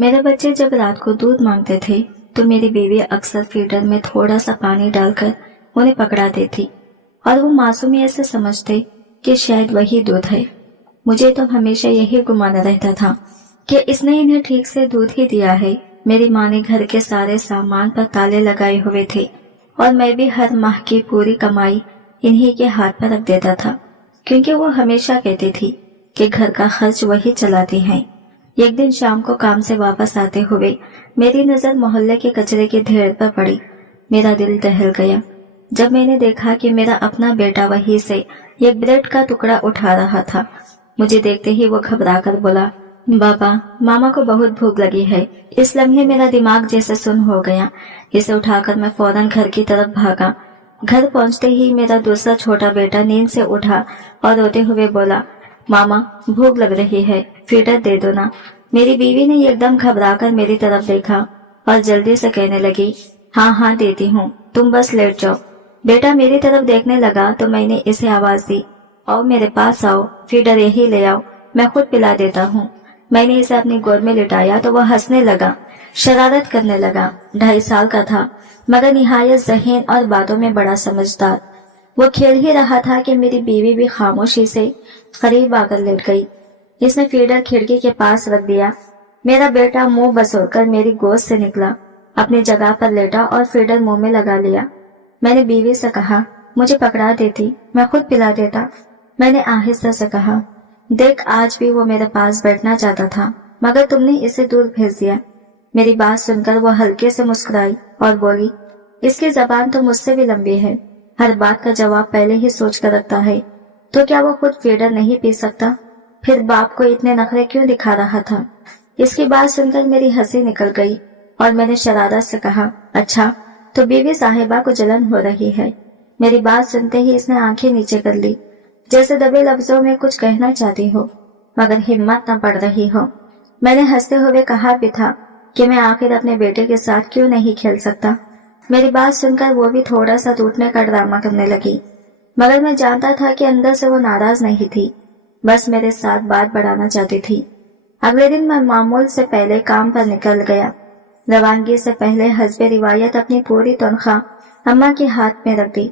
मेरे बच्चे जब रात को दूध मांगते थे तो मेरी बीवी अक्सर फीडर में थोड़ा सा पानी डालकर उन्हें पकड़ा देती और वो मासूमियत से समझते कि शायद वही दूध है। मुझे तो हमेशा यही गुमान रहता था कि इसने इन्हें ठीक से दूध ही दिया है। मेरी माँ ने घर के सारे सामान पर ताले लगाए हुए थे और मैं भी हर माह की पूरी कमाई इन्हीं के हाथ पर रख देता था, क्योंकि वो हमेशा कहती थी कि घर का खर्च वही चलाती हैं। एक दिन शाम को काम से वापस आते हुए मेरी नजर मोहल्ले के कचरे के ढेर पर पड़ी। मेरा दिल दहल गया जब मैंने देखा कि मेरा अपना बेटा वहीं से एक ब्रेड का टुकड़ा उठा रहा था। मुझे देखते ही वो घबराकर बोला, बाबा, मामा को बहुत भूख लगी है। इस लम्हे मेरा दिमाग जैसे सुन हो गया। इसे उठाकर मैं फौरन घर की तरफ भागा। घर पहुंचते ही मेरा दूसरा छोटा बेटा नींद से उठा और रोते हुए बोला, मामा, भूख लग रही है, फीडर दे दो ना। मेरी बीवी ने एकदम घबराकर मेरी तरफ देखा और जल्दी से कहने लगी, हाँ हाँ देती हूँ, तुम बस लेट जाओ। बेटा मेरी तरफ देखने लगा तो मैंने इसे आवाज दी, आओ मेरे पास आओ, फीडर यही ले आओ, मैं खुद पिला देता हूँ। मैंने इसे अपनी गोद में लिटाया तो वह हंसने लगा, शरारत करने लगा। 2.5 साल का था मगर निहायत ज़हीन और बातों में बड़ा समझदार। वो खेल ही रहा था कि मेरी बीवी भी खामोशी से करीब आकर लेट गई। इसने फीडर खिड़की के पास रख दिया। मेरा बेटा मुंह बसोरकर मेरी गोद से निकला, अपनी जगह पर लेटा और फीडर मुंह में लगा लिया। मैंने बीवी से कहा, मुझे पकड़ा देती, मैं खुद पिला देता। मैंने आहिस्ता से कहा, देख, आज भी वो मेरे पास बैठना चाहता था मगर तुमने इसे दूर भेज दिया। मेरी बात सुनकर वो हल्के से मुस्कुराई और बोली, इसकी जबान तो मुझसे भी लंबी है, हर बात का जवाब पहले ही सोच कर रखता है। तो क्या वो खुद फीडर नहीं पी सकता? फिर बाप को इतने नखरे क्यों दिखा रहा था? इसकी बात सुनकर मेरी हंसी निकल गई और मैंने शरारत से कहा, अच्छा तो बीवी साहिबा को जलन हो रही है। मेरी बात सुनते ही इसने आंखें नीचे कर ली, जैसे दबे लफ्जों में कुछ कहना चाहती हो मगर हिम्मत न पड़ रही हो। मैंने हंसते हुए कहा भी था कि मैं आखिर अपने बेटे के साथ क्यों नहीं खेल सकता। मेरी बात सुनकर वो भी थोड़ा सा टूटने का ड्रामा करने लगी, मगर मैं जानता था कि अंदर से वो नाराज नहीं थी, बस मेरे साथ बात बढ़ाना चाहती थी। अगले दिन मैं मामूल से पहले काम पर निकल गया। रवानगी से पहले हस्बे रिवायत अपनी पूरी तनख्वाह अम्मा के हाथ में रख दी।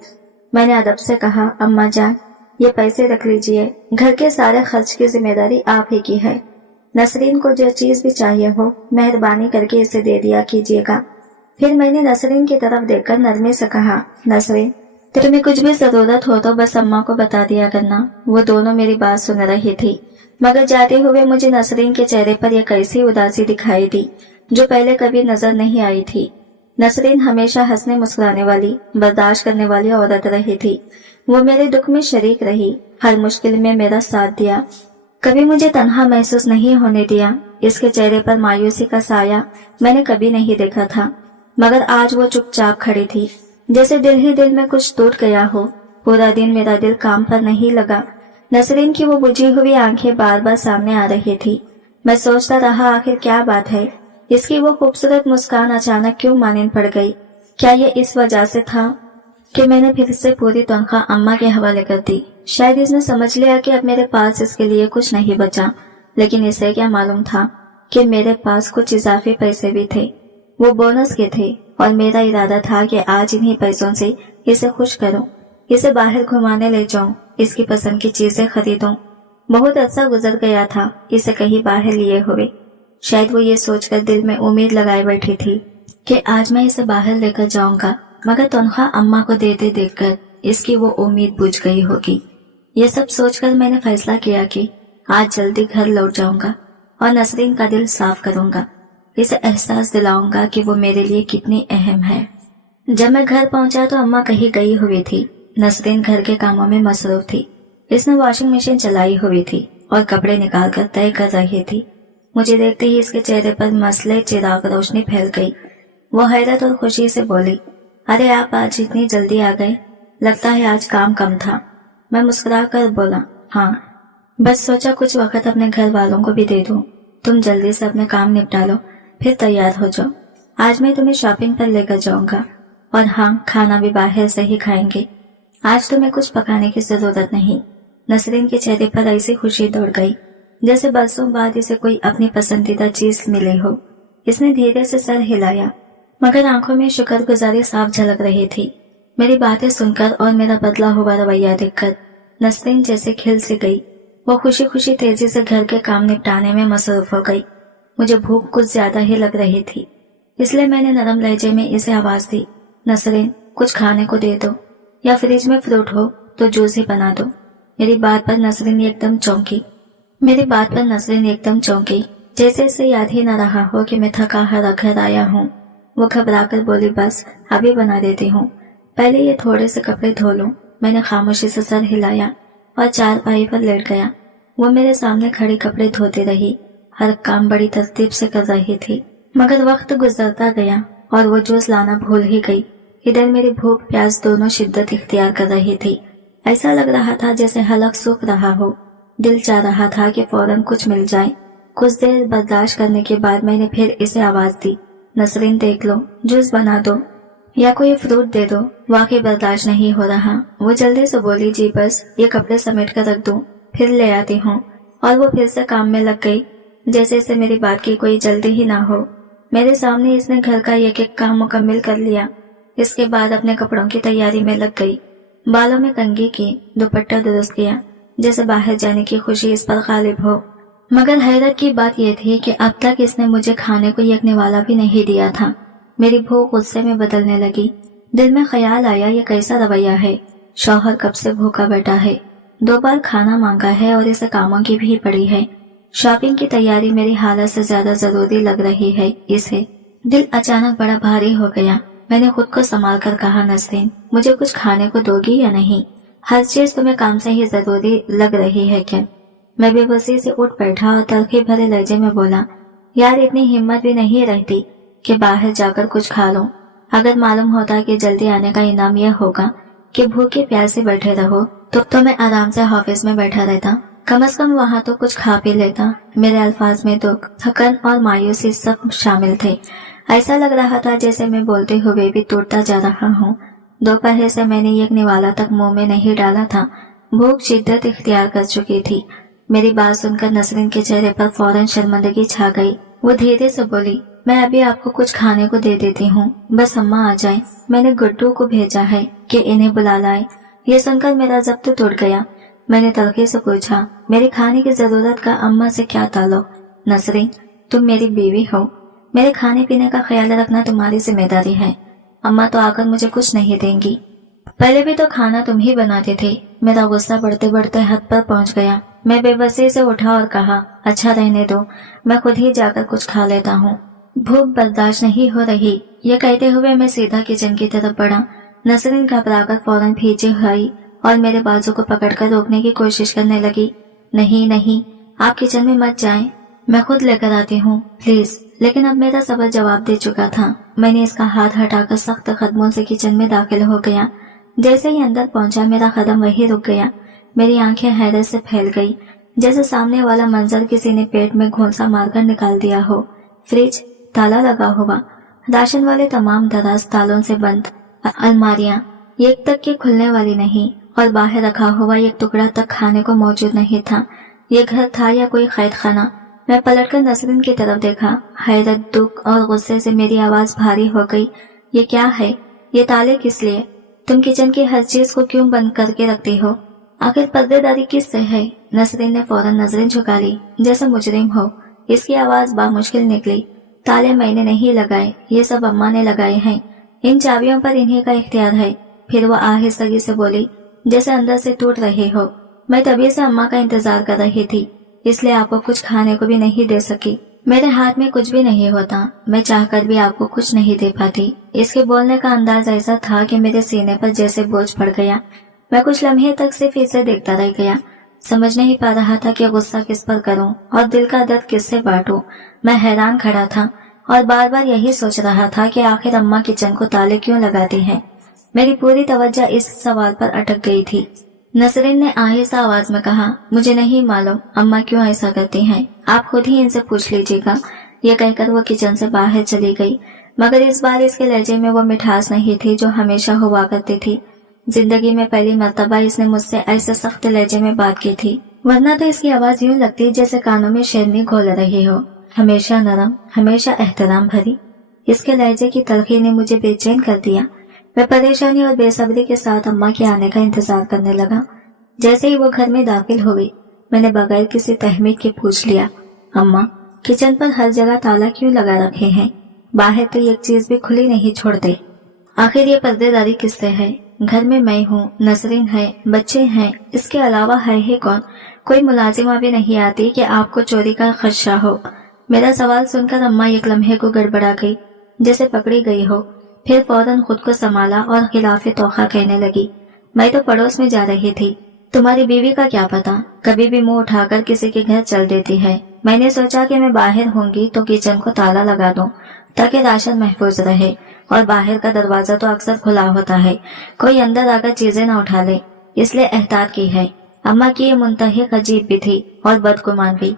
मैंने अदब से कहा, अम्मा जान, ये पैसे रख लीजिए, घर के सारे खर्च की जिम्मेदारी आप ही की है। नसरीन को जो चीज भी चाहिए हो मेहरबानी करके इसे दे दिया कीजिएगा। फिर मैंने नसरीन की तरफ देखकर नरमी से कहा, नसरीन, तुम्हें कुछ भी जरूरत हो तो बस अम्मा को बता दिया करना। वो दोनों मेरी बात सुन रही थी मगर जाते हुए मुझे नसरीन के चेहरे पर एक ऐसी उदासी दिखाई दी जो पहले कभी नजर नहीं आई थी। नसरीन हमेशा हंसने मुस्कुराने वाली, बर्दाश्त करने वाली औरत रही थी। वो मेरे दुख में शरीक रही, हर मुश्किल में मेरा साथ दिया, कभी मुझे तन्हा महसूस नहीं होने दिया। इसके चेहरे पर मायूसी का साया मैंने कभी नहीं देखा था, मगर आज वो चुपचाप खड़ी थी, जैसे दिल ही दिल में कुछ टूट गया हो। पूरा दिन मेरा दिल काम पर नहीं लगा। नसरीन की वो बुझी हुई आंखें बार बार सामने आ रही थी। मैं सोचता रहा, आखिर क्या बात है, इसकी वो खूबसूरत मुस्कान अचानक क्यों मानिन पड़ गई? क्या ये इस वजह से था कि मैंने फिर से पूरी तनख्वाह अम्मा के हवाले कर दी? शायद इसने समझ लिया कि अब मेरे पास इसके लिए कुछ नहीं बचा, लेकिन इसे क्या मालूम था कि मेरे पास कुछ इजाफी पैसे भी थे। वो बोनस के थे और मेरा इरादा था कि आज इन्हीं पैसों से इसे खुश करूं, इसे बाहर घुमाने ले जाऊं, इसकी पसंद की चीजें खरीदूं। बहुत अरसा गुजर गया था इसे कहीं बाहर लिए हुए। शायद वो ये सोचकर दिल में उम्मीद लगाए बैठी थी कि आज मैं इसे बाहर लेकर जाऊंगा, मगर तनख्वाह अम्मा को देते देखकर इसकी वो उम्मीद बुझ गई होगी। ये सब सोचकर मैंने फैसला किया कि आज जल्दी घर लौट जाऊंगा और नसरीन का दिल साफ करूंगा, इसे एहसास दिलाऊंगा कि वो मेरे लिए कितनी अहम है। जब मैं घर पहुंचा तो अम्मा कहीं गई हुई थी। नसरीन घर के कामों में मसरूफ थी। इसने वॉशिंग मशीन चलाई हुई थी और कपड़े निकालकर तय कर रही थी। मुझे देखते ही इसके चेहरे पर मसले चिराग रोशनी फैल गई। वो हैरत और खुशी से बोली, अरे आप आज इतनी जल्दी आ गए, लगता है आज काम कम था। मैं मुस्कुरा कर बोला, हाँ, बस सोचा कुछ वक्त अपने घर वालों को भी दे दूं। तुम जल्दी से अपने काम निपटा लो, फिर तैयार हो जाओ। आज मैं तुम्हें शॉपिंग पर लेकर जाऊंगा और हाँ, खाना भी बाहर से ही खाएंगे। आज तुम्हें कुछ पकाने की जरूरत नहीं। नसरीन के चेहरे पर ऐसी खुशी दौड़ गई जैसे बरसों बाद इसे कोई अपनी पसंदीदा चीज मिली हो। इसने धीरे से सर हिलाया, मगर आंखों में शुक्रगुजारी साफ झलक रही थी। मेरी बातें सुनकर और मेरा बदला हुआ रवैया देखकर नसरीन जैसे खिल सी गई। वो खुशी खुशी तेजी से घर के काम निपटाने में मसरूफ हो गई। मुझे भूख कुछ ज्यादा ही लग रही थी, इसलिए मैंने नरम लहजे में इसे आवाज दी, नसरीन कुछ खाने को दे दो, या फ्रिज में फ्रूट हो तो जूस ही बना दो। मेरी बात पर नसरीन एकदम चौंकी, जैसे इसे याद ही न रहा हो कि मैं थका हारा घर आया हूँ। वो घबराकर बोली, बस अभी बना देती हूँ, पहले ये थोड़े से कपड़े धो लूं। मैंने खामोशी से सर हिलाया और चारपाई पर लेट गया। वो मेरे सामने खड़ी कपड़े धोती रही, हर काम बड़ी तरतीब से कर रही थी। मगर वक्त गुजरता गया और वो जूस लाना भूल ही गई। इधर मेरी भूख प्यास दोनों शिद्दत इख्तियार कर रही थी। ऐसा लग रहा था जैसे हलक सूख रहा हो। दिल चाह रहा था कि फौरन कुछ मिल जाए। कुछ देर बर्दाश्त करने के बाद मैंने फिर इसे आवाज दी, नसरीन देख लो, जूस बना दो या कोई फ्रूट दे दो, वाकई बर्दाश्त नहीं हो रहा। वो जल्दी से बोली, जी बस ये कपड़े समेट कर रख दूं, फिर ले आती हूँ। और वो फिर से काम में लग गई, जैसे इसे मेरी बात की कोई जल्दी ही ना हो। मेरे सामने इसने घर का एक एक काम मुकम्मल कर लिया। इसके बाद अपने कपड़ों की तैयारी में लग गई। बालों में कंघी की, दुपट्टा दुरुस्त किया, जैसे बाहर जाने की खुशी इस पर गालिब हो। मगर हैरत की बात यह थी कि अब तक इसने मुझे खाने को एक निवाला भी नहीं दिया था। मेरी भूख गुस्से में बदलने लगी। दिल में ख्याल आया, ये कैसा रवैया है। शौहर कब से भूखा बैठा है, 2 बार खाना मांगा है और इसे कामों की भी पड़ी है। शॉपिंग की तैयारी मेरी हालत से ज्यादा जरूरी लग रही है इसे। दिल अचानक बड़ा भारी हो गया। मैंने खुद को संभाल कर कहा, नसरीन मुझे कुछ खाने को दोगी या नहीं? हर चीज तुम्हें काम से ही जरूरी लग रही है क्या? मैं बेबसी से उठ बैठा और तलखी भरे लहजे में बोला, यार इतनी हिम्मत भी नहीं रहती कि बाहर जाकर कुछ खा लो। अगर मालूम होता कि जल्दी आने का इनाम यह होगा कि भूखे प्यासे बैठे रहो तो मैं आराम से ऑफिस में बैठा रहता। कम से कम वहाँ तो कुछ खा पी लेता। मेरे अल्फाज में दुख, थकन और मायूसी सब शामिल थे। ऐसा लग रहा था जैसे मैं बोलते हुए भी टूटता जा रहा हूँ। दोपहर से मैंने एक निवाला तक मुंह में नहीं डाला था। भूख शिद्दत इख्तियार कर चुकी थी। मेरी बात सुनकर नसरीन के चेहरे पर फौरन शर्मिंदगी छा गई। वो धीरे से बोली, मैं अभी आपको कुछ खाने को दे देती हूँ, बस अम्मा आ जाए। मैंने गुड्डू को भेजा है कि इन्हें बुला लाए। ये सुनकर मेरा ज़ब्त टूट गया। मैंने तलखी से पूछा, मेरी खाने की जरूरत का अम्मा से क्या ताल्लुक? नसरीन तुम मेरी बीवी हो, मेरे खाने पीने का ख्याल रखना तुम्हारी जिम्मेदारी है। अम्मा तो आकर मुझे कुछ नहीं देंगी। पहले भी तो खाना तुम ही बनाते थे। मेरा गुस्सा बढ़ते बढ़ते हद पर पहुंच गया। मैं बेबसी से उठा और कहा, अच्छा रहने दो, मैं खुद ही जाकर कुछ खा लेता हूँ, भूख बर्दाश्त नहीं हो रही। ये कहते हुए मैं सीधा किचन की तरफ बढ़ा। नसरीन घबराकर फौरन पीछे हुई और मेरे बाजू को पकड़कर रोकने की कोशिश करने लगी। नहीं नहीं, आप किचन में मत जाएं, मैं खुद लेकर आती हूँ प्लीज। लेकिन अब मेरा सबर जवाब दे चुका था। मैंने इसका हाथ हटाकर सख्त कदमों से किचन में दाखिल हो गया। जैसे ही अंदर पहुंचा मेरा कदम वही रुक गया। मेरी आंखें हैरत से फैल गई, जैसे सामने वाला मंजर किसी ने पेट में घोंसा मारकर निकाल दिया हो। फ्रिज ताला लगा हुआ, राशन वाले तमाम दराज तालों से बंद, अलमारियां एक तक की खुलने वाली नहीं, और बाहर रखा हुआ एक टुकड़ा तक खाने को मौजूद नहीं था। ये घर था या कोई कैद खाना? मैं पलटकर नसरीन की तरफ देखा। हैरत, दुख और गुस्से से मेरी आवाज भारी हो गई। ये क्या है? ये ताले किस लिए? तुम किचन की हर चीज को क्यों बंद करके रखती हो? आखिर पर्देदारी किससे है? नसरीन ने फौरन नजरें झुका ली, जैसे मुजरिम हो। इसकी आवाज बामुश्किल निकली, ताले मैंने नहीं लगाए, ये सब अम्मा ने लगाए हैं। इन चाबियों पर इन्हीं का इख्तियार है। फिर वो आहिस्तगी से बोली, जैसे अंदर से टूट रही हो। मैं तभी से अम्मा का इंतजार कर रही थी, इसलिए आपको कुछ खाने को भी नहीं दे सकी। मेरे हाथ में कुछ भी नहीं होता, मैं चाहकर भी आपको कुछ नहीं दे पाती। इसके बोलने का अंदाज ऐसा था कि मेरे सीने पर जैसे बोझ पड़ गया। मैं कुछ लम्हे तक सिर्फ इसे देखता रह गया। समझ नहीं पा रहा था कि गुस्सा किस पर करूं और दिल का दर्द किससे बांटूं। मैं हैरान खड़ा था और बार बार यही सोच रहा था कि आखिर अम्मा किचन को ताले क्यों लगाती हैं। मेरी पूरी तवज्जो इस सवाल पर अटक गई थी। नसरीन ने आहिस्ता आवाज में कहा, मुझे नहीं मालूम अम्मा क्यों ऐसा करती हैं, आप खुद ही इनसे पूछ लीजिएगा। ये कहकर वो किचन से बाहर चली गई, मगर इस बार इसके लहजे में वो मिठास नहीं थी जो हमेशा हुआ करती थी। जिंदगी में पहली मर्तबा इसने मुझसे ऐसे सख्त लहजे में बात की थी, वरना तो इसकी आवाज यूं लगती जैसे कानों में शेरनी घोल रही हो। हमेशा नरम, हमेशा एहतराम भरी। इसके लहजे की तलखी ने मुझे बेचैन कर दिया। मैं परेशानी और बेसब्री के साथ अम्मा के आने का इंतजार करने लगा। जैसे ही वो घर में दाखिल हुई, मैंने बगैर किसी तहमीद के पूछ लिया, अम्मा, किचन पर हर जगह ताला क्यों लगा रखे हैं? बाहर तो एक चीज भी खुली नहीं छोड़ते। आखिर ये पर्देदारी किससे है? घर में मैं हूँ, नसरीन है, बच्चे हैं, इसके अलावा है ही कौन? कोई मुलाजिमा भी नहीं आती कि आपको चोरी का खदशा हो। मेरा सवाल सुनकर अम्मा एक लम्हे को गड़बड़ा गई, जैसे पकड़ी गई हो। फिर फौरन खुद को संभाला और खिलाफे तोखा कहने लगी, मैं तो पड़ोस में जा रही थी, तुम्हारी बीवी का क्या पता, कभी भी मुंह उठाकर किसी के घर चल देती है। मैंने सोचा कि मैं बाहर होंगी तो किचन को ताला लगा दूं ताकि राशन महफूज रहे, और बाहर का दरवाजा तो अक्सर खुला होता है, कोई अंदर आकर चीजें न उठा ले, इसलिए एहतियात की है। अम्मा की ये मुंतहिक अजीब भी थी और बदगुमान भी।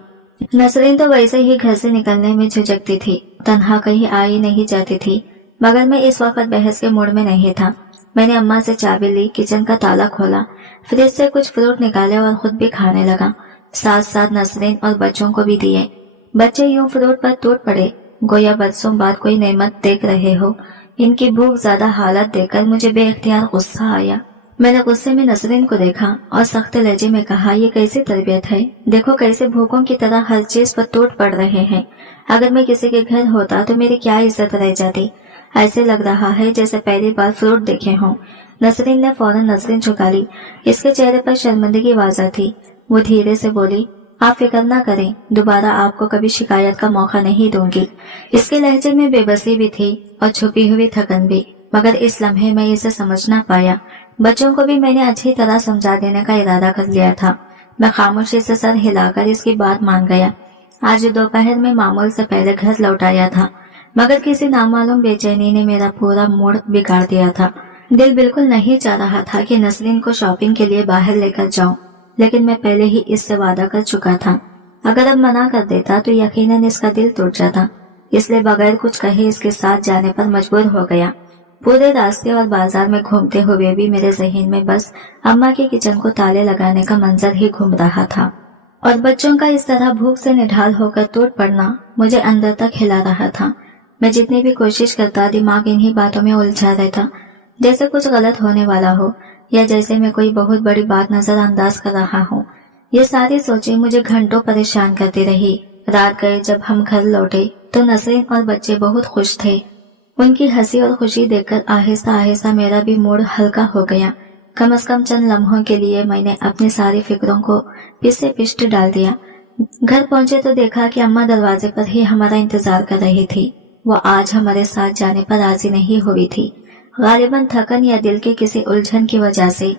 नसरीन तो वैसे ही घर से निकलने में झिझकती थी, तन्हा कहीं आ ही नहीं जाती थी, मगर मैं इस वक्त बहस के मूड में नहीं था। मैंने अम्मा से चाबी ली, किचन का ताला खोला, फ्रिज से कुछ फ्रूट निकाले और खुद भी खाने लगा। साथ साथ नसरीन और बच्चों को भी दिए। बच्चे यूं फ्रूट पर टूट पड़े, गोया बरसों बाद कोई नेमत देख रहे हो। इनकी भूख ज्यादा हालत देखकर मुझे बेख्तियार गुस्सा आया। मैंने गुस्से में नसरीन को देखा और सख्त लहजे में कहा, ये कैसी तरबियत है? देखो कैसे भूखों की तरह हर चीज पर टूट पड़ रहे हैं। अगर मैं किसी के घर होता तो मेरी क्या इज्जत रह जाती। ऐसे लग रहा है जैसे पहली बार फ्रूट देखे हों। नसरीन ने फौरन नजरें झुका ली। इसके चेहरे पर शर्मिंदगी वाज़ा थी। वो धीरे से बोली, आप फिक्र ना करें, दोबारा आपको कभी शिकायत का मौका नहीं दूंगी। इसके लहजे में बेबसी भी थी और छुपी हुई थकन भी, मगर इस लम्हे में इसे समझ ना पाया। बच्चों को भी मैंने अच्छी तरह समझा देने का इरादा कर लिया था। मैं खामोशी से सर हिलाकर इसकी बात मान गया। आज दोपहर में मामूल से पहले घर लौट आया था, मगर किसी नामालूम बेचैनी ने मेरा पूरा मूड बिगाड़ दिया था। दिल बिल्कुल नहीं चाह रहा था कि नसरीन को शॉपिंग के लिए बाहर लेकर जाऊं, लेकिन मैं पहले ही इससे वादा कर चुका था। अगर अब मना कर देता तो यकीनन इसका दिल टूट जाता, इसलिए बगैर कुछ कहे इसके साथ जाने पर मजबूर हो गया। पूरे रास्ते और बाजार में घूमते हुए भी मेरे ज़हन में बस अम्मा के किचन को ताले लगाने का मंजर ही घूम रहा था, और बच्चों का इस तरह भूख से निढाल होकर टूट पड़ना मुझे अंदर तक हिला रहा था। मैं जितनी भी कोशिश करता, दिमाग इन्हीं बातों में उलझा रहता, जैसे कुछ गलत होने वाला हो, या जैसे मैं कोई बहुत बड़ी बात नजरअंदाज कर रहा हूँ। ये सारी सोचें मुझे घंटों परेशान करती रही। रात गए जब हम घर लौटे तो नसरीन और बच्चे बहुत खुश थे। उनकी हंसी और खुशी देखकर आहिस्ता आहिस्ता मेरा भी मूड हल्का हो गया। कम से कम चंद लम्हों के लिए मैंने अपनी सारी फिक्रों को पिसे पिष्ट डाल दिया। घर पहुंचे तो देखा कि अम्मा दरवाजे पर ही हमारा इंतजार कर रही थी। वो आज हमारे साथ जाने पर राजी नहीं हुई थी, गालिबन थकन या दिल के किसी उलझन की वजह से।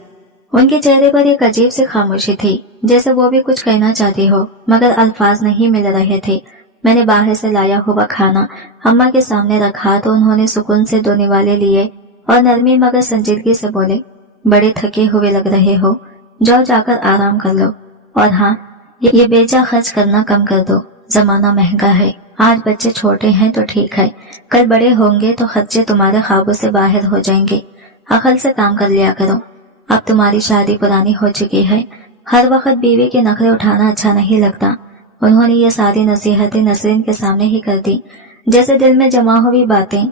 उनके चेहरे पर एक अजीब सी खामोशी थी, जैसे वो भी कुछ कहना चाहती हो, मगर अल्फाज नहीं मिल रहे थे। मैंने बाहर से लाया हुआ खाना अम्मा के सामने रखा तो उन्होंने सुकून से 2 निवाले लिए और नरमी मगर संजीदगी से बोले, बड़े थके हुए लग रहे हो, जाओ जाकर आराम कर लो, और हाँ, ये बेजा खर्च करना कम कर दो, जमाना महंगा है। आज बच्चे छोटे हैं तो ठीक है, कल बड़े होंगे तो खर्चे तुम्हारे ख्वाबों से बाहर हो जाएंगे। अकल से काम कर लिया करो, अब तुम्हारी शादी पुरानी हो चुकी है, हर वक्त बीवी के नखरे उठाना अच्छा नहीं लगता। उन्होंने ये सारी नसीहतें नसरीन के सामने ही कर दी, जैसे दिल में जमा हुई बातें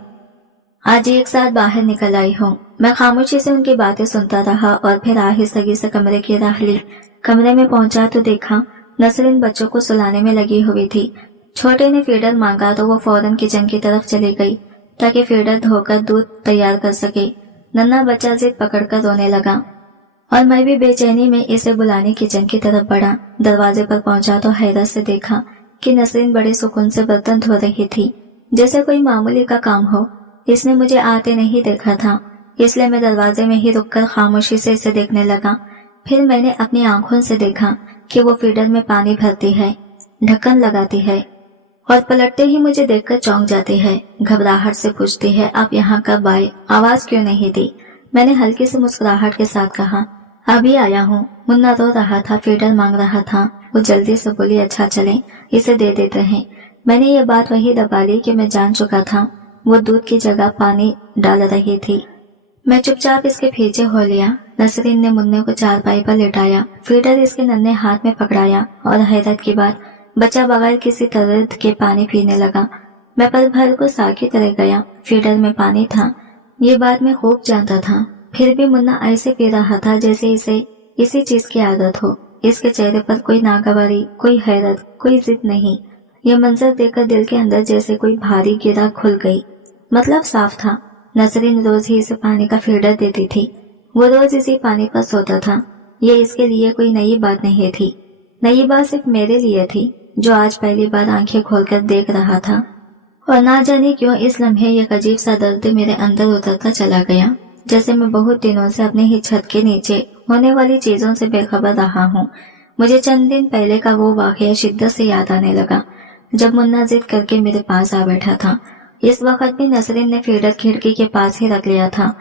आज एक साथ बाहर निकल आई हूँ। मैं खामोशी से उनकी बातें सुनता रहा और फिर आहिस्ता से कमरे की राह ली। कमरे में पहुंचा तो देखा नसरीन बच्चों को सुलाने में लगी हुई थी। छोटे ने फीडर मांगा तो वो फौरन किचन की तरफ चली गई ताकि फीडर धोकर दूध तैयार कर सके। नन्हा बच्चा जिद पकड़कर रोने लगा और मैं भी बेचैनी में इसे बुलाने किचन की तरफ बढ़ा। दरवाजे पर पहुंचा तो हैरत से देखा कि नसरीन बड़े सुकून से बर्तन धो रही थी, जैसे कोई मामूली का काम हो। इसने मुझे आते नहीं देखा था, इसलिए मैं दरवाजे में ही रुककर खामोशी से इसे देखने लगा। फिर मैंने अपनी आंखों से देखा कि वो फीडर में पानी भरती है, ढक्कन लगाती है और पलटते ही मुझे देखकर चौंक जाती है। घबराहट से पूछती है, आप यहाँ कब आए, आवाज क्यों नहीं दी? मैंने हल्की से मुस्कुराहट के साथ कहा, अभी आया हूँ। मुन्ना रो रहा था, फीडर मांग रहा था। वो जल्दी से बोली, अच्छा चले, इसे दे देते हैं। मैंने ये बात वही दबा ली कि मैं जान चुका था वो दूध की जगह पानी डाल रही थी। मैं चुपचाप इसके पीछे हो लिया। नसरीन ने मुन्ने को चारपाई पर लेटाया, फीडर इसके नन्हे हाथ में पकड़ाया और हैरत की बात बच्चा बगैर किसी तरह के पानी पीने लगा। मैं पल भर को सा की तरह गया। फीडर में पानी था, ये बात मैं खूब जानता था। फिर भी मुन्ना ऐसे पी रहा था जैसे इसे इसी चीज की आदत हो। इसके चेहरे पर कोई नागवारी, कोई हैरत, कोई जिद नहीं। यह मंजर देखकर दिल के अंदर जैसे कोई भारी गिरा खुल गई। मतलब साफ था, नसरीन रोज ही इसे पानी का फीडर देती थी। वो रोज इसी पानी पर सोता था। ये इसके लिए कोई नई बात नहीं थी। नई बात सिर्फ मेरे लिए थी, जो आज पहली बार आंखें खोलकर देख रहा था। और ना जाने क्यों इस लम्हे एक अजीब सा दर्द मेरे अंदर उतरता चला गया, जैसे मैं बहुत दिनों से अपने ही छत के नीचे होने वाली चीजों से बेखबर रहा हूँ। मुझे चंद दिन पहले का वो वाकया शिद्दत से याद आने लगा, जब मुन्ना जिद करके मेरे पास आ बैठा था। इस वक्त भी नसरीन ने फीडर खिड़की के पास ही रख लिया था।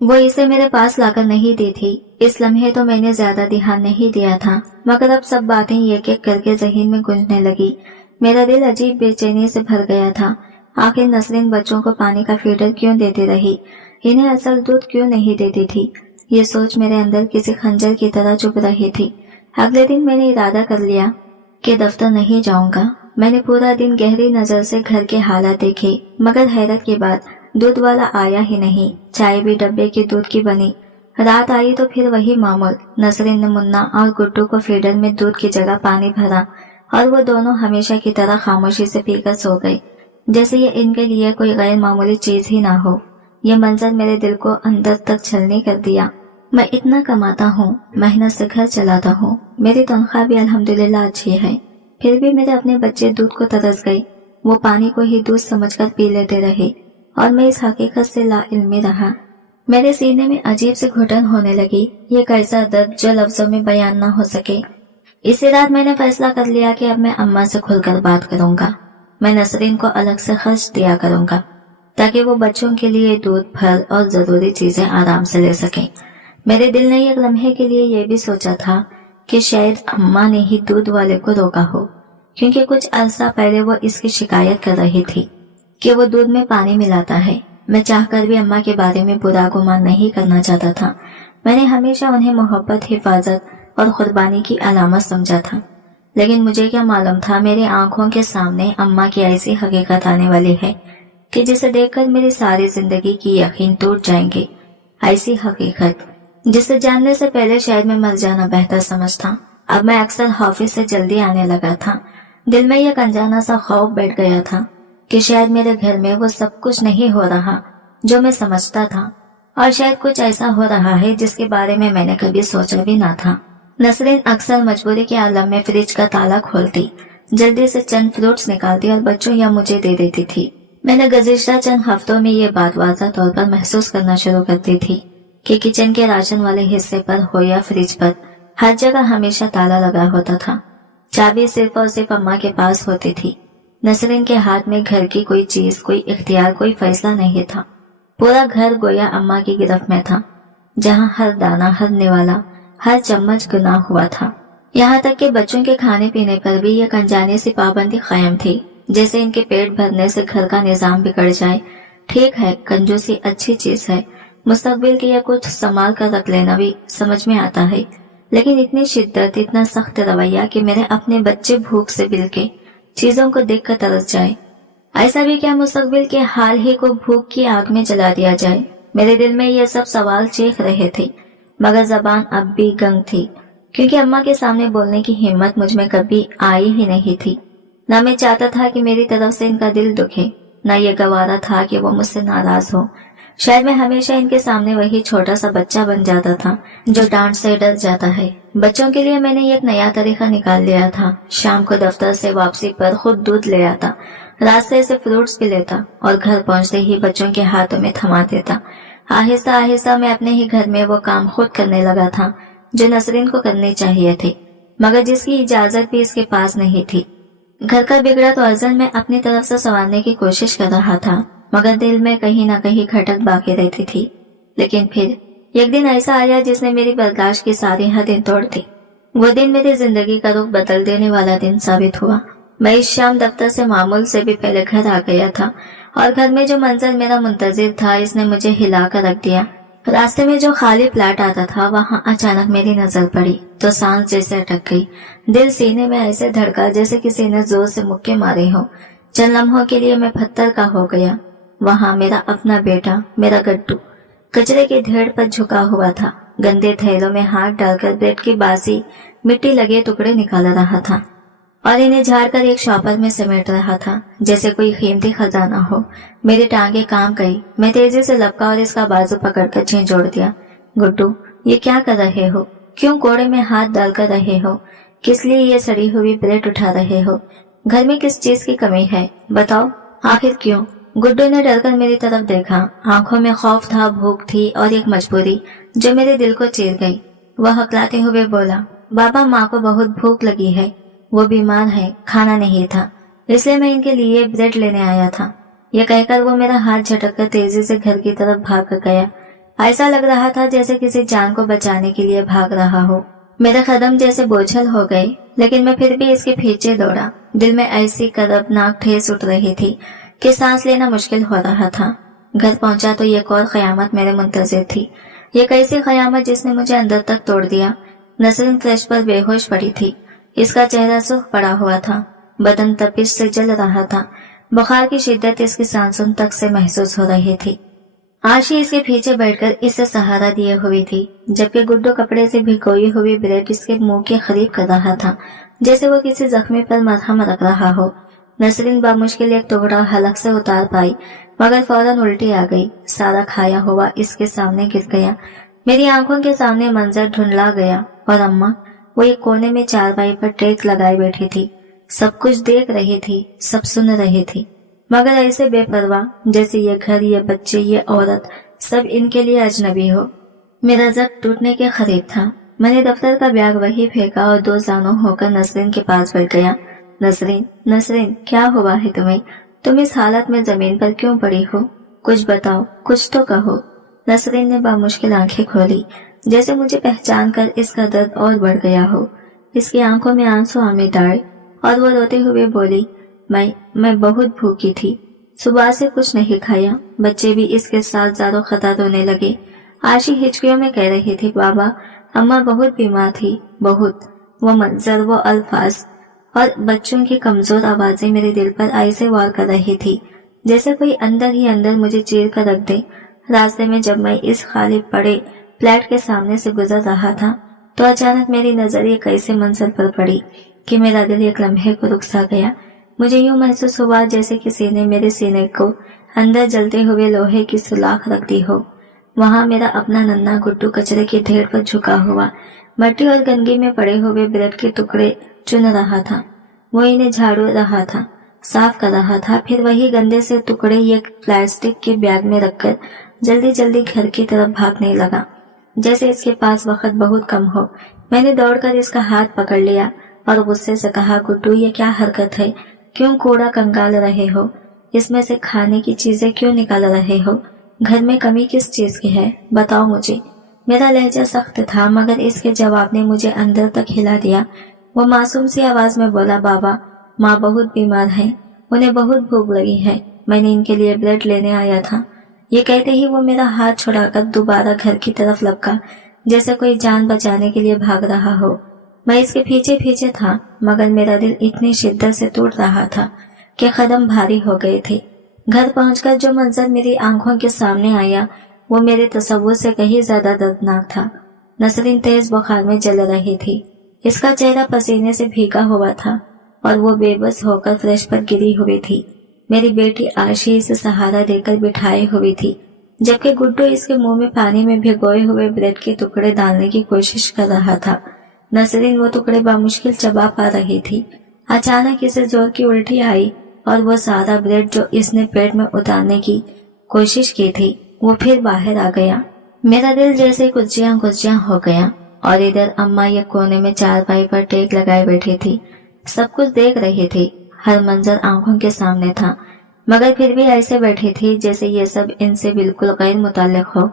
वो इसे मेरे पास लाकर नहीं दी थी। इस लम्हे तो मैंने ज्यादा ध्यान नहीं दिया था, मगर अब सब बातें एक एक करके ज़हन में गूंजने लगी। मेरा दिल अजीब बेचैनी से भर गया था। आखिर नसरीन बच्चों को पानी का फीडर क्यों देती रही, इन्हें असल दूध क्यों नहीं देती थी? ये सोच मेरे अंदर किसी खंजर की तरह चुभ रही थी। अगले दिन मैंने इरादा कर लिया कि दफ्तर नहीं जाऊंगा। मैंने पूरा दिन गहरी नजर से घर के हालात देखे, मगर हैरत की बात, दूध वाला आया ही नहीं। चाय भी डब्बे के दूध की बनी। रात आई तो फिर वही मामूल। नसरीन ने मुन्ना और गुड्डू को फीडर में दूध की जगह पानी भरा और वो दोनों हमेशा की तरह खामोशी से पीकर सो गए, जैसे ये इनके लिए कोई गैर मामूली चीज ही ना हो। ये मंजर मेरे दिल को अंदर तक छलनी कर दिया। मैं इतना कमाता हूँ, मेहनत से घर चलाता हूँ, मेरी तनख्वाह भी अल्हम्दुलिल्लाह अच्छी है, फिर भी मेरे अपने बच्चे दूध को तरस गए। वो पानी को ही दूध समझकर पी लेते रहे और मैं इस हकीकत से लाइल्मी रहा। मेरे सीने में अजीब सी घुटन होने लगी। ये कैसा दर्द जो लफ्जों में बयान न हो सके। इसी रात मैंने फैसला कर लिया कि अब मैं अम्मा से खुलकर बात करूंगा। मैं नसरीन को अलग से खर्च दिया करूंगा, ताकि वो बच्चों के लिए दूध, फल और जरूरी चीजें आराम से ले सकें। मेरे दिल ने एक लम्हे के लिए ये भी सोचा था कि शायद अम्मा ने ही दूध वाले को रोका हो, क्योंकि कुछ अरसा पहले वो इसकी शिकायत कर रही थी कि वो दूध में पानी मिलाता है। मैं चाहकर भी अम्मा के बारे में बुरा गुमान नहीं करना चाहता था। मैंने हमेशा उन्हें मोहब्बत, हिफाजत और कुर्बानी की अलामत समझा था। लेकिन मुझे क्या मालूम था मेरी आंखों के सामने अम्मा की ऐसी हकीकत आने वाली है कि जिसे देखकर मेरी सारी जिंदगी की यकीन टूट जाएंगे। ऐसी हकीकत जिसे जानने से पहले शायद मैं मर जाना बेहतर समझता। अब मैं अक्सर ऑफिस से जल्दी आने लगा था। दिल में यह अनजाना सा खौफ बैठ गया था कि शायद मेरे घर में वो सब कुछ नहीं हो रहा जो मैं समझता था, और शायद कुछ ऐसा हो रहा है जिसके बारे में मैंने कभी सोचा भी ना था। नसरीन अक्सर मजबूरी के आलम में फ्रिज का ताला खोलती, जल्दी से चंद फ्रूट्स निकालती और बच्चों या मुझे दे देती थी। मैंने गुज़िश्ता चंद हफ्तों में ये बात वाज़ा तौर पर महसूस करना शुरू करती थी कि किचन के राशन वाले हिस्से पर हो या फ्रिज पर, हर जगह हमेशा ताला लगा होता था। चाबी सिर्फ और सिर्फ अम्मा के पास होती थी। नसरीन के हाथ में घर की कोई चीज, कोई इख्तियार, कोई फैसला नहीं था। पूरा घर गोया अम्मा की गिरफ्त में था, जहाँ हर दाना, हर निवाला, हर चम्मच गुनाह हुआ था। यहाँ तक कि बच्चों के खाने पीने पर भी यह अनजाने सी पाबंदी कायम थी, जैसे इनके पेट भरने से घर का निजाम बिगड़ जाए। ठीक है, कंजूसी अच्छी चीज है, मुस्तकबिल के लिए कुछ संभाल कर रख लेना भी समझ में आता है, लेकिन इतनी शिद्दत, इतना सख्त रवैया कि मेरे अपने बच्चे भूख से बिलके चीजों को देखकर तरस जाए। ऐसा भी क्या मुस्तकबिल के हाल ही को भूख की आग में जला दिया जाए? मेरे दिल में ये सब सवाल चीख रहे थे, मगर जबान अब भी गंग थी, क्योंकि अम्मा के सामने बोलने की हिम्मत मुझ में कभी आई ही नहीं थी। न मैं चाहता था कि मेरी तरफ से इनका दिल दुखे, न ये गवारा था कि वो मुझसे नाराज हो। शायद मैं हमेशा इनके सामने वही छोटा सा बच्चा बन जाता था जो डांट से डर जाता है। बच्चों के लिए मैंने एक नया तरीका निकाल लिया था। शाम को दफ्तर से वापसी पर खुद दूध ले आता, रास्ते से फ्रूट्स भी लेता और घर पहुंचते ही बच्चों के हाथों में थमा देता। आहिस्ता आहिस्ता मैं अपने ही घर में वो काम खुद करने लगा था जो नसरीन को करनी चाहिए थे, मगर जिसकी इजाजत भी इसके पास नहीं थी। घर का बिगड़ा तो अर्जन मैं अपनी तरफ से संवारने की कोशिश कर रहा था, मगर दिल में कहीं न कहीं खटक बाकी रहती थी। लेकिन फिर एक दिन ऐसा आया जिसने मेरी बर्दाश्त की सारी हदें तोड़ दी। वो दिन मेरी जिंदगी का रुख बदल देने वाला दिन साबित हुआ। मैं इस शाम दफ्तर से मामूल से भी पहले घर आ गया था और घर में जो मंजर मेरा मुंतजिर था इसने मुझे हिला कर रख दिया। रास्ते में जो खाली प्लाट आता था वहां अचानक मेरी नजर पड़ी तो सांस जैसे अटक गई। दिल सीने में ऐसे धड़का जैसे किसी ने जोर से मुक्के मारे हो। चंद लम्हों के लिए मैं पत्थर का हो गया। वहां मेरा अपना बेटा, मेरा गड्डू, कचरे के ढेर पर झुका हुआ था। गंदे थैलों में हाथ डालकर ब्रेड की बासी मिट्टी लगे टुकड़े निकाल रहा था और इन्हें झाड़कर एक शॉपर में समेट रहा था जैसे कोई कीमती खजाना हो। मेरी टांगे काम गई। मैं तेजी से लपका और इसका बाजू पकड़कर झिंझोड़ दिया। गुड्डू, ये क्या कर रहे हो? क्यों कोड़े में हाथ डालकर रहे हो? किस लिए ये सड़ी हुई ब्रेड उठा रहे हो? घर में किस चीज की कमी है? बताओ, आखिर क्यों? गुड्डू ने डरकर मेरी तरफ देखा। आंखों में खौफ था, भूख थी और एक मजबूरी जो मेरे दिल को चीर गई। वह हकलाते हुए बोला, बाबा, माँ को बहुत भूख लगी है, वो बीमार है, खाना नहीं था, इसलिए मैं इनके लिए ब्रेड लेने आया था। यह कहकर वो मेरा हाथ झटककर तेजी से घर की तरफ भाग गया। ऐसा लग रहा था जैसे किसी जान को बचाने के लिए भाग रहा हो। मेरे कदम जैसे बोझल हो गए, लेकिन मैं फिर भी इसके पीछे दौड़ा। दिल में ऐसी करबनाक ठेस उठ रही थी कि सांस लेना मुश्किल हो रहा था। घर पहुंचा तो एक और कयामत मेरे मुंतजिर थी। ये कैसी कयामत जिसने मुझे अंदर तक तोड़ दिया। नसरीन फ्रेश पर बेहोश पड़ी थी। इसका चेहरा सूख पड़ा हुआ था, बदन तपिश से जल रहा था। बुखार की शिद्दत इसकी सांसों तक से महसूस हो रही थी। आशी इसके पीछे बैठकर इसे सहारा दिए हुई थी, जबकि गुड्डू कपड़े से भिगोई हुई ब्रेड इसके मुंह के करीब कर रहा था जैसे वो किसी जख्मी पर मरहम रख रहा हो। नसरीन बामुश्किल एक टुकड़ा हलक से उतार पाई, मगर फौरन उल्टी आ गई। सारा खाया हुआ इसके सामने गिर गया। मेरी आंखों के सामने मंजर ढूंढला गया और अम्मा, वो एक कोने में चारपाई पर टेक लगाए बैठी थी। सब कुछ देख रही थी, सब सुन रही थी, मगर ऐसे बेपरवाह जैसे ये घर, ये बच्चे, ये औरत सब इनके लिए अजनबी हो। मेरा जब टूटने के करीब था। मैंने दफ्तर का बैग वही फेंका और दो जानों होकर नसरीन के पास बैठ गया। नसरीन, नसरीन, क्या हुआ है तुम्हें? तुम इस हालत में जमीन पर क्यों पड़ी हो? कुछ बताओ, कुछ तो कहो। नसरीन ने बामुश्किल आंखें खोली, जैसे मुझे पहचान कर इसका दर्द और बढ़ गया हो। इसकी आंखों में आंसू आमिर आए और वो रोते हुए बोली, मैं बहुत भूखी थी, सुबह से कुछ नहीं खाया। बच्चे भी इसके साथ जारो खता रोने लगे। आशी हिचकियों में कह रही थी, बाबा, अम्मा बहुत बीमार थी, बहुत। वो मंजर, वो अल्फाज और बच्चों की कमजोर आवाजें मेरे दिल पर ऐसे वार कर रही थी जैसे कोई अंदर ही अंदर मुझे चीर कर रख दे। रास्ते में जब मैं इस खाली पड़े फ्लैट के सामने से गुजर रहा था तो अचानक मेरी नजर एक ऐसे मंजर पर पड़ी कि मेरा दिल एक लम्हे को रुक सा गया। मुझे यूं महसूस हुआ जैसे किसी ने मेरे सीने को अंदर जलते हुए लोहे की सुलाख रख दी हो। वहां मेरा अपना नन्हा गुड्डू कचरे के ढेर पर झुका हुआ मट्टी और गंदगी में पड़े हुए ब्रेड के टुकड़े चुन रहा था। वो इन्हें झाड़ू रहा था, साफ कर रहा था, फिर वही गंदे से टुकड़े एक प्लास्टिक के बैग में रखकर जल्दी जल्दी घर की तरफ भागने लगा जैसे इसके पास वक्त बहुत कम हो। मैंने दौड़कर इसका हाथ पकड़ लिया और गुस्से से कहा, गुड्डू, ये क्या हरकत है? क्यों कूड़ा कंगाल रहे हो? इसमें से खाने की चीजें क्यों निकाल रहे हो? घर में कमी किस चीज की है, बताओ मुझे। मेरा लहजा सख्त था, मगर इसके जवाब ने मुझे अंदर तक हिला दिया। वो मासूम सी आवाज में बोला, बाबा, माँ बहुत बीमार है, उन्हें बहुत भूख लगी है, मैंने इनके लिए ब्रेड लेने आया था। ये कहते ही वो मेरा हाथ छुड़ाकर दोबारा घर की तरफ लपका जैसे कोई जान बचाने के लिए भाग रहा हो। मैं इसके पीछे पीछे था, मगर मेरा दिल इतनी शिद्दत से टूट रहा था कि कदम भारी हो गए थे। घर पहुंचकर जो मंजर मेरी आंखों के सामने आया वो मेरे तसव्वुर से कहीं ज्यादा दर्दनाक था। नसरीन तेज बुखार में जल रही थी। इसका चेहरा पसीने से भीगा हुआ था और वो बेबस होकर फर्श पर गिरी हुई थी। मेरी बेटी आशी इसे सहारा देकर बिठाई हुई थी, जबकि गुड्डू इसके मुंह में पानी में भिगोए हुए ब्रेड के टुकड़े डालने की कोशिश कर रहा था। नसरीन वो टुकड़े बामुश्किल चबा पा रही थी। अचानक इसे जोर की उल्टी आई और वो सारा ब्रेड जो इसने पेट में उतारने की कोशिश की थी वो फिर बाहर आ गया। मेरा दिल जैसे गुज्जियां गुज्जियां हो गया। और इधर अम्मा ये कोने में चारपाई पर टेक लगाए बैठी थी, सब कुछ देख रही थी। हर मंजर आंखों के सामने था, मगर फिर भी ऐसे बैठी थी जैसे ये सब इनसे बिल्कुल गैर मुताल्लिक हो,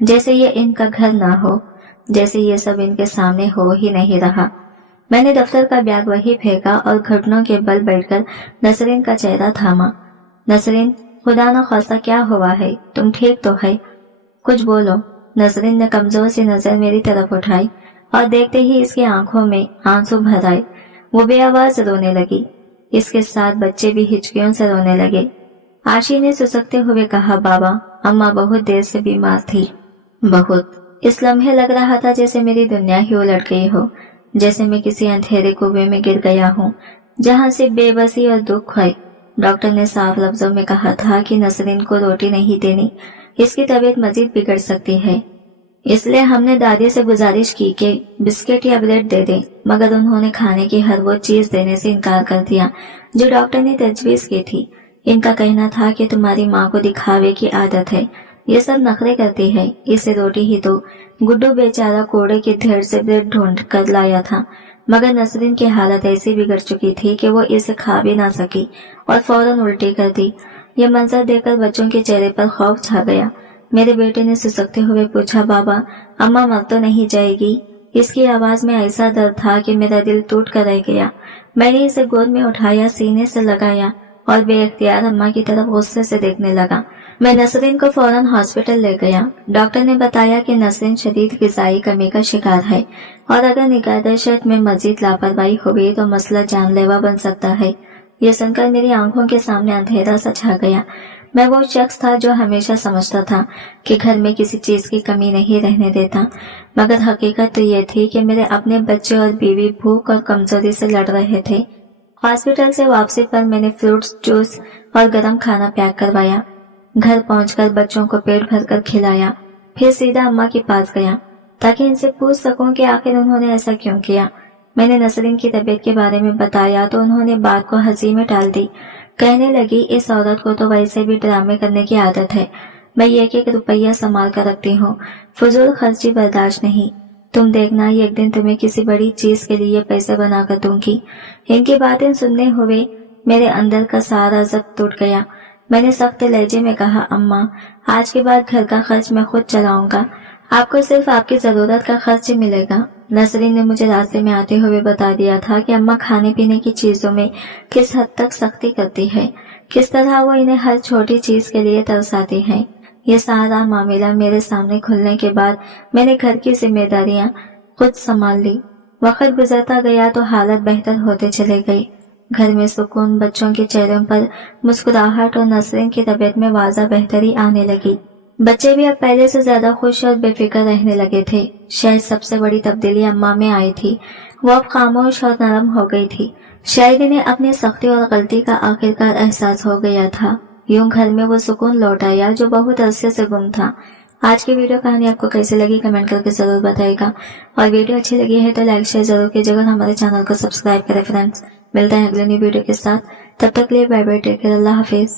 जैसे ये इनका घर ना हो, जैसे ये सब इनके सामने हो ही नहीं रहा। मैंने दफ्तर का बैग वही फेंका और घुटनों के बल बैठकर नसरीन का चेहरा थामा। नसरीन, खुदा न खास्ता क्या हुआ है? तुम ठीक तो है? कुछ बोलो। नसरीन ने कमजोर सी नजर मेरी तरफ उठाई और देखते ही इसकी आंखों में आंसू भर आए। वो बेआवाज रोने लगी। इसके साथ बच्चे भी हिचकियों से रोने लगे। आशी ने सुसकते हुए कहा, बाबा, अम्मा बहुत देर से बीमार थी। बहुत। इस लम्हे लग रहा था जैसे मेरी दुनिया ही उलट गई हो, जैसे मैं किसी अंधेरे कुएं में गिर गया हूँ जहाँ से बेबसी और दुख है। डॉक्टर ने साफ लफ्जों में कहा था कि नसरीन को रोटी नहीं देनी, इसकी तबीयत मजीद बिगड़ सकती है। इसलिए हमने दादी से गुजारिश की कि बिस्किट या ब्रेड दे दें, मगर उन्होंने खाने की हर वो चीज देने से इनकार कर दिया जो डॉक्टर ने तजवीज की थी। इनका कहना था कि तुम्हारी माँ को दिखावे की आदत है, ये सब नखरे करती है, इसे रोटी ही दो। गुड्डू बेचारा कोड़े की ढेर से ब्रेड ढूंढ कर लाया था, मगर नसरीन की हालत ऐसी बिगड़ चुकी थी कि वो इसे खा भी ना सकी और फौरन उल्टी कर दी। यह मंजर देखकर बच्चों के चेहरे पर खौफ छा गया। मेरे बेटे ने सुसकते हुए पूछा, बाबा, अम्मा मर तो नहीं जाएगी? इसकी आवाज में ऐसा दर्द था कि मेरा दिल टूट कर रह गया। मैंने इसे गोद में उठाया, सीने से लगाया और बेइख्तियार अम्मा की तरफ गुस्से से देखने लगा। मैं नसरीन को फौरन हॉस्पिटल ले गया। डॉक्टर ने बताया कि नसरीन शदीद ग़िज़ाई कमी का शिकार है और अगर निगहदाश्त में मजीद लापरवाही हुई तो मसला जानलेवा बन सकता है। ये सुनकर मेरी आंखों के सामने अंधेरा सा छा गया। मैं वो शख्स था जो हमेशा समझता था कि घर में किसी चीज की कमी नहीं रहने देता, मगर हकीकत तो ये थी कि मेरे अपने बच्चे और बीवी भूख और कमजोरी से लड़ रहे थे। हॉस्पिटल से वापसी पर मैंने फ्रूट्स, जूस और गर्म खाना पैक करवाया। घर पहुंचकर बच्चों को पेट भरकर खिलाया, फिर सीधा अम्मा के पास गया ताकि इनसे पूछ सकूं कि आखिर उन्होंने ऐसा क्यों किया। मैंने नसरीन की तबीयत के बारे में बताया तो उन्होंने बात को हंसी में टाल दी। कहने लगी, इस औरत को तो वैसे भी ड्रामे करने की आदत है। मैं एक एक रुपया संभाल कर रखती हूँ, फजूल खर्ची बर्दाश्त नहीं। तुम देखना, ये एक दिन तुम्हें किसी बड़ी चीज के लिए पैसे बना कर दूंगी। इनकी बातें सुनने हुए मेरे अंदर का सारा जब्त टूट गया। मैंने सख्त लहजे में कहा, अम्मा, आज के बाद घर का खर्च मैं खुद चलाऊंगा, आपको सिर्फ आपकी जरूरत का खर्च मिलेगा। नसरीन ने मुझे रास्ते में आते हुए बता दिया था कि अम्मा खाने पीने की चीजों में किस हद तक सख्ती करती है, किस तरह वो इन्हें हर छोटी चीज के लिए तरसाती हैं। ये सारा मामला मेरे सामने खुलने के बाद मैंने घर की जिम्मेदारियां खुद संभाल ली। वक्त गुजरता गया तो हालत बेहतर होते चले गई। घर में सुकून, बच्चों के चेहरों पर मुस्कुराहट और नसरीन की तबीयत में वाज़ा बेहतरी आने लगी। बच्चे भी अब पहले से ज्यादा खुश और बेफिक्र रहने लगे थे। शायद सबसे बड़ी तब्दीली अम्मा में आई थी। वो अब खामोश और नरम हो गई थी। शायद इन्हें अपनी सख्ती और गलती का आखिरकार एहसास हो गया था। यूं घर में वो सुकून लौट आया जो बहुत अरसे से गुम था। आज की वीडियो कहानी आपको कैसी लगी कमेंट करके जरूर बताइएगा, और वीडियो अच्छी लगी है तो लाइक शेयर जरूर कीजिएगा। हमारे चैनल को सब्सक्राइब करें फ्रेंड्स। मिलते हैं अगले न्यू वीडियो के साथ, तब तक के लिए बाय बाय, टेक केयर, अल्लाह हाफिज।